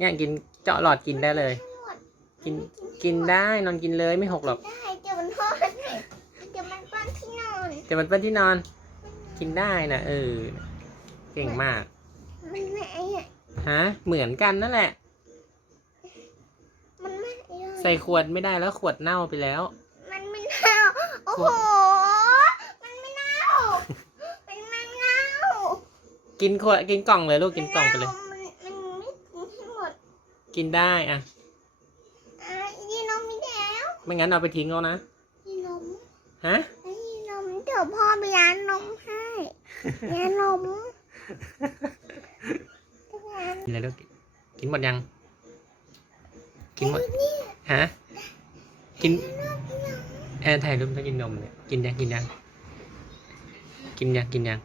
เนี่ยกินเจาะหลอดกินได้เลย กินกินได้นอนกินเลยไม่หกหรอกได้เดี๋ยวมันทอดเดี๋ยวมันปั้นที่นอนแต่มันเป็นที่นอน กินได้นะเออเก่งมากมันไม่ไอ้อะฮะเหมือนกันนั่นแหละ มันไม่ไอ้อะใส่ขวดไม่ได้แล้วขวดเน่าไปแล้ว มันไม่เน่าโอ้โหมันไม่เน่ามันไม่เน่ากินขวดกินกล่องเลยลูกกินกล่องไปเลย มันมันไม่กินให้หมด กินได้อะอะยีนมมีแล้วไม่งั้นเอาไปทิ้งแล้วนะยีนมฮะไอ้ยีนมเดี๋ยวพ่อไปร้านนมให้ร้านนมร้านกินเลยลูกกินหมดยัง กินหมดนี่ฮะกินนมกินนมแอร์ถ่ายรูปต้องกินนมเนี่ยกินยังกินยังกินยังกินยัง